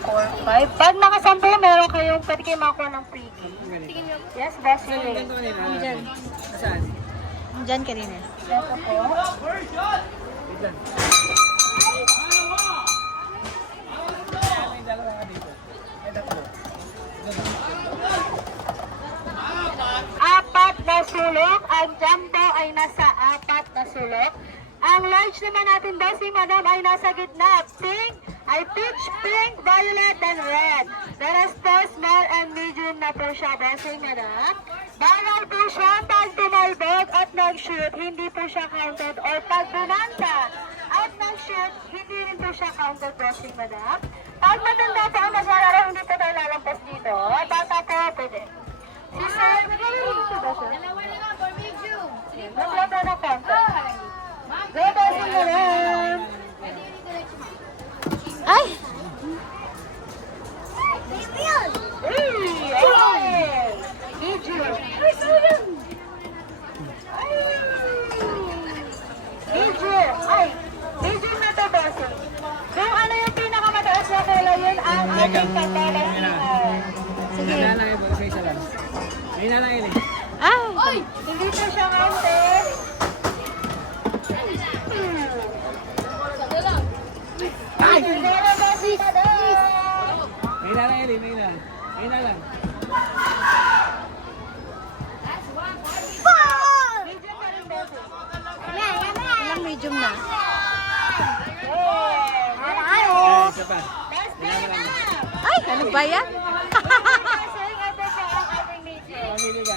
4, 5. Pag nakasampo, meron kayong, pwede kayo makakuha ng free gift. Yes, Bessie. Diyan. Saan? Diyan kanina. Yes, ako. Apat na sulok. Ang jumbo ay nasa apat na sulok. Ang large naman natin, Bessie, madam, ay nasa gitna. Pink ay peach, pink, violet, and red. The rest po, small and medium na po siya, Bessie, madam. Bawal po siya pag tumalbog at nag-shoot, hindi po siya counted. Or pag binanta at nag-shoot, hindi rin po siya counted, Bessie, madam. Pag matanda po ang masyararo, hindi po tayo lalampas dito. Bata po, pwede. Si Sir, dito ba siya? Dalawa na lang for medium. Maglaba na counted. Go, Bessie, madam. Ay! Medium na to, Bessie. Kung ano yung pinakamataas na kailan, yun ang ating katalas. Sige. May nalang yun, sa isa lang. May nalang yun eh. Ay! Hindi po siya counted. Hindi na, Bessie, madam. May nalang yun eh, may nalang. May nalang. Medium na rin, Bessie. Ilang medium na? Ayan, isa pa. Ay! Ano ba yan? Pamili ka.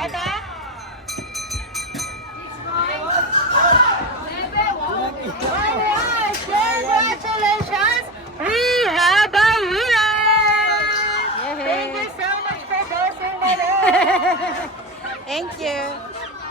Ito? Alright, congratulations! We have a winner! Thank you so much for blessing me. Thank you.